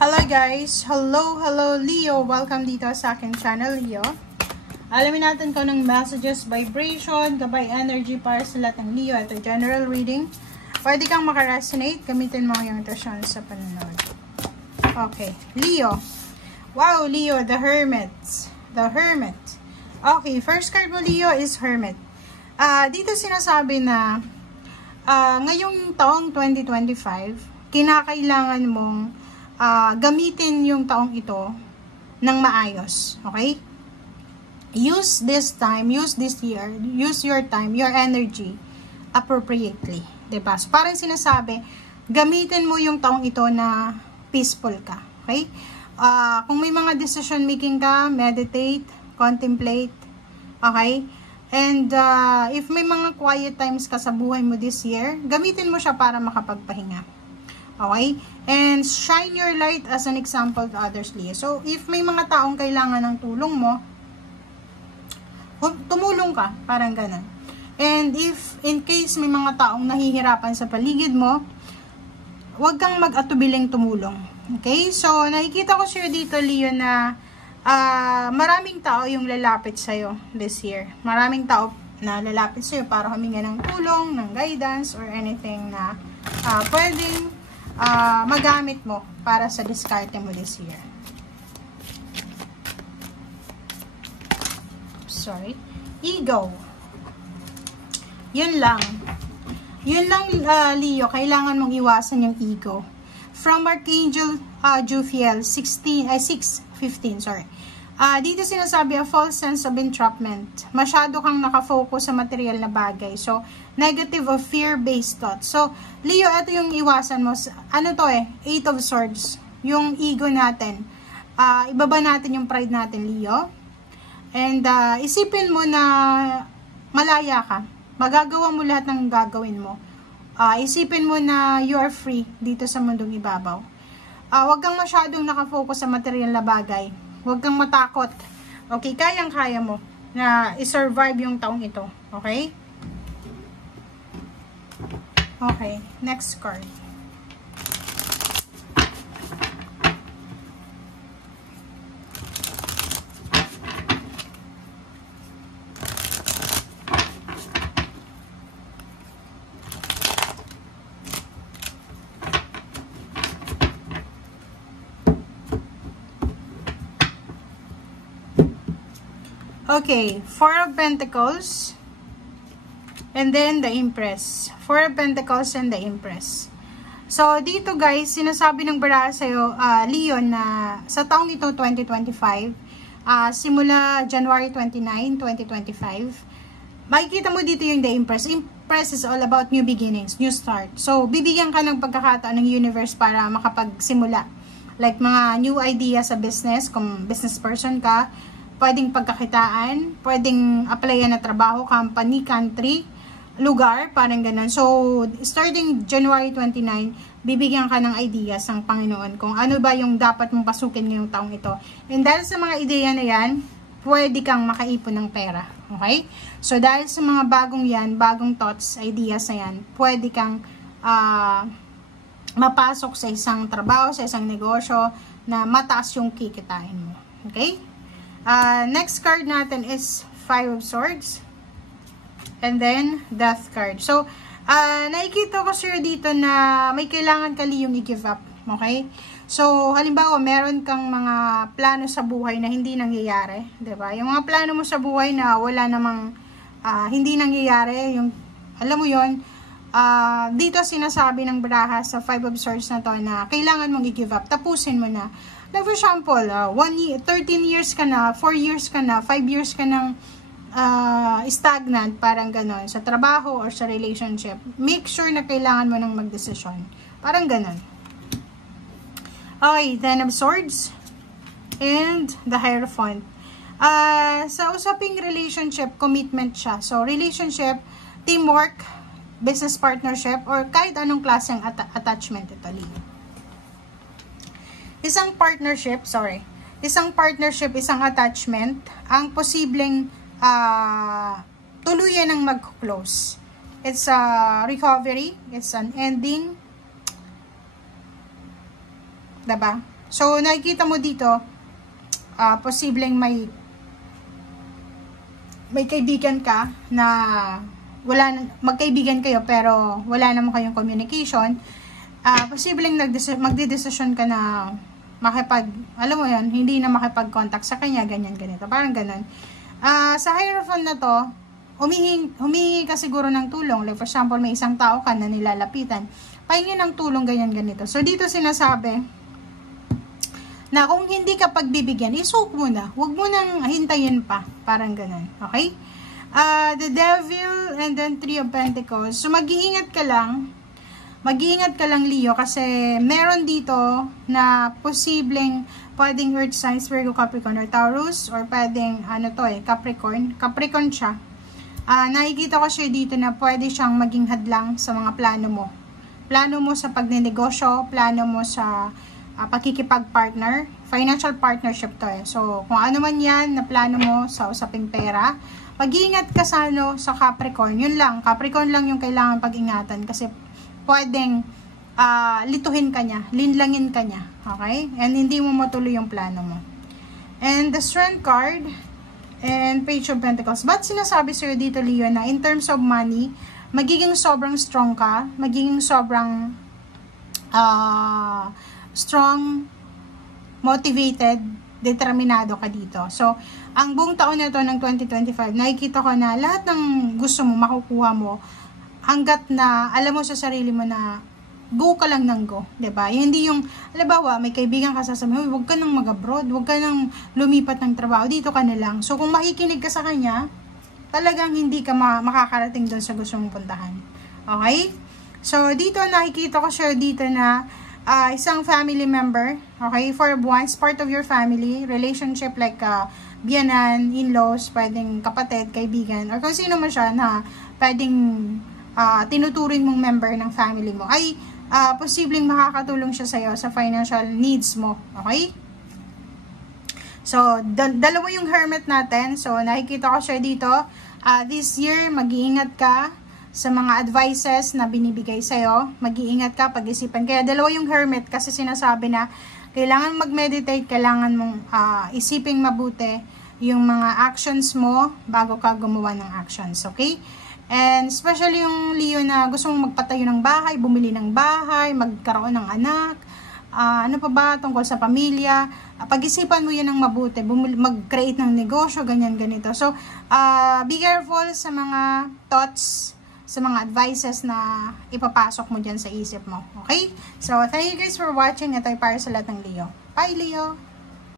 Hello guys! Hello Leo! Welcome dito sa aking channel, Leo. Alamin natin kung ng messages, vibration, gabay energy para sa lahat ng Leo. Ito, general reading. Pwede kang makaresonate. Gamitin mo yung intuition sa panonood. Okay. Leo. Wow, Leo, the Hermit. The Hermit. Okay, first card mo, Leo, is Hermit. Dito sinasabi na ngayong taong 2025, kinakailangan mong gamitin yung taong ito ng maayos. Okay? Use this time, use this year, use your time, your energy appropriately. Diba? So, parang sinasabi, gamitin mo yung taong ito na peaceful ka. Okay? Kung may mga decision making ka, meditate, contemplate. Okay? And if may mga quiet times ka sa buhay mo this year, gamitin mo siya para makapagpahinga. Okay? And shine your light as an example to others, Leo. So, if may mga taong kailangan ng tulong mo, tumulong ka. Parang ganun. And if, in case may mga taong nahihirapan sa paligid mo, huwag kang mag-atubiling tumulong. Okay? So, nakikita ko sa'yo dito, Leo, na maraming tao yung lalapit sa'yo this year. Maraming tao na lalapit sa'yo para huminga ng tulong, ng guidance, or anything na pwedeng magamit mo para sa diskarte mo this year. Sorry. Ego. Yun lang. Yun lang, Leo. Kailangan mong iwasan yung ego. From Archangel Jophiel 6:15, sorry. Dito sinasabi, a false sense of entrapment. Masyado kang nakafocus sa material na bagay. So, negative or fear-based thoughts. So, Leo, ito yung iwasan mo. Ano to Eight of Swords. Yung ego natin. Ibaba natin yung pride natin, Leo. And, isipin mo na malaya ka. Magagawa mo lahat ng gagawin mo. Isipin mo na you are free dito sa mundong ibabaw. Huwag kang masyadong nakafocus sa material na bagay. Huwag kang matakot. Okay, kayang-kaya mo na i-survive yung taong ito. Okay? Okay, next card. Okay, Four of Pentacles, and then the Empress. Four of Pentacles and the Empress. So, dito guys, sinasabi ng baraha sa'yo, Leo, na sa taong ito, 2025, simula January 29, 2025, makikita mo dito yung the Empress. Empress is all about new beginnings, new start. So, bibigyan ka ng pagkakataon ng universe para makapagsimula. Like mga new ideas sa business, kung business person ka, pwedeng pagkakitaan, pwedeng applyan na trabaho, company, country, lugar, parang ganun. So, starting January 29, bibigyan ka ng ideas ng Panginoon kung ano ba yung dapat mong pasukin ngayong taong ito. And dahil sa mga ideya na yan, pwede kang makaipon ng pera. Okay? So, dahil sa mga bagong yan, bagong thoughts, ideas na yan, pwede kang mapasok sa isang trabaho, sa isang negosyo na mataas yung kikitain mo. Okay? Next card natin is Five of Swords. And then, Death card. So, nakikita ko sir dito na may kailangan ka yung i-give up. Okay? So, halimbawa, meron kang mga plano sa buhay na hindi nangyayari. Diba? Yung mga plano mo sa buhay na wala namang hindi nangyayari. Yung, alam mo yon, dito sinasabi ng baraha sa Five of Swords na to na kailangan mong i-give up. Tapusin mo na. Like for example, 13 years ka na, 4 years ka na, 5 years ka ng stagnant, parang ganon, sa trabaho or sa relationship. Make sure na kailangan mo nang magdesisyon. Parang ganon. Okay, Ten of Swords and the Hierophant. Sa usaping relationship, commitment siya. So, relationship, teamwork, business partnership, or kahit anong klaseng attachment ito, Leo. Isang partnership, isang attachment, ang posibleng tuluyan ng mag-close. It's a recovery, it's an ending, diba? So, nakikita mo dito, posibleng may kaibigan ka na magkaibigan kayo pero wala naman kayong communication. Posibleng magdedesisyon ka na alam mo yan, hindi na makipag-contact sa kanya, ganyan, ganito. Parang ganun. Sa Hierophant na to, humihingi ka siguro ng tulong. Like for example, may isang tao ka na nilalapitan. Pahingi ng tulong, ganyan, ganito. So, dito sinasabi na kung hindi ka pagbibigyan, isuok mo na. Huwag mo nang hintayin pa. Parang ganun. Okay? The Devil and then 3 of Pentacles. So, mag-iingat ka lang, Leo, kasi meron dito na posibleng pwedeng Earth signs, Virgo, Capricorn, or Taurus, or pwedeng, Capricorn siya. Nakikita ko siya dito na pwede siyang maging hadlang sa mga plano mo. Plano mo sa pagnenegosyo, plano mo sa pakikipag-partner, financial partnership to eh. So, kung ano man yan na plano mo sa usaping pera, mag-iingat ka sa Capricorn. Yun lang, Capricorn lang yung kailangan pag-ingatan kasi pwedeng lituhin ka niya, linlangin ka niya, okay? And hindi mo matuloy yung plano mo. And the Strength card and Page of Pentacles. Ba't sinasabi sa'yo dito, Leo, na in terms of money, magiging sobrang strong ka, magiging sobrang strong, motivated, determinado ka dito. So, ang buong taon na to ng 2025, nakikita ko na lahat ng gusto mo, makukuha mo, hanggat na alam mo sa sarili mo na go ka lang ng go, 'di ba? Hindi yung halimbawa may kaibigan ka sasabihin, "Huwag ka nang mag-abroad, huwag ka nang lumipat ng trabaho, dito ka na lang." So kung makikinig ka sa kanya, talagang hindi ka makakarating doon sa gusto mong puntahan. Okay? So dito nakikita ko siya dito na isang family member, okay? For once, part of your family, relationship like biyanan, in-laws, pwedeng kapatid, kaibigan, or kung sino man siya na pwedeng tinuturing mong member ng family mo, ay posibleng makakatulong siya sa'yo sa financial needs mo. Okay? So, dalawa yung Hermit natin. So, nakikita ko siya dito. This year, mag-iingat ka sa mga advices na binibigay sa'yo. Mag-iingat ka, pag-isipan. Kaya dalawa yung Hermit kasi sinasabi na kailangan mag-meditate, kailangan mong isiping mabuti yung mga actions mo bago ka gumawa ng actions. Okay? And especially yung Leo na gusto mong magpatayo ng bahay, bumili ng bahay, magkaroon ng anak, ano pa ba tungkol sa pamilya, pag-isipan mo yun ng mabuti, mag-create ng negosyo, ganyan, ganito. So, be careful sa mga thoughts, sa mga advices na ipapasok mo dyan sa isip mo. Okay? So, thank you guys for watching. Ito ay para sa lahat ng Leo. Bye, Leo!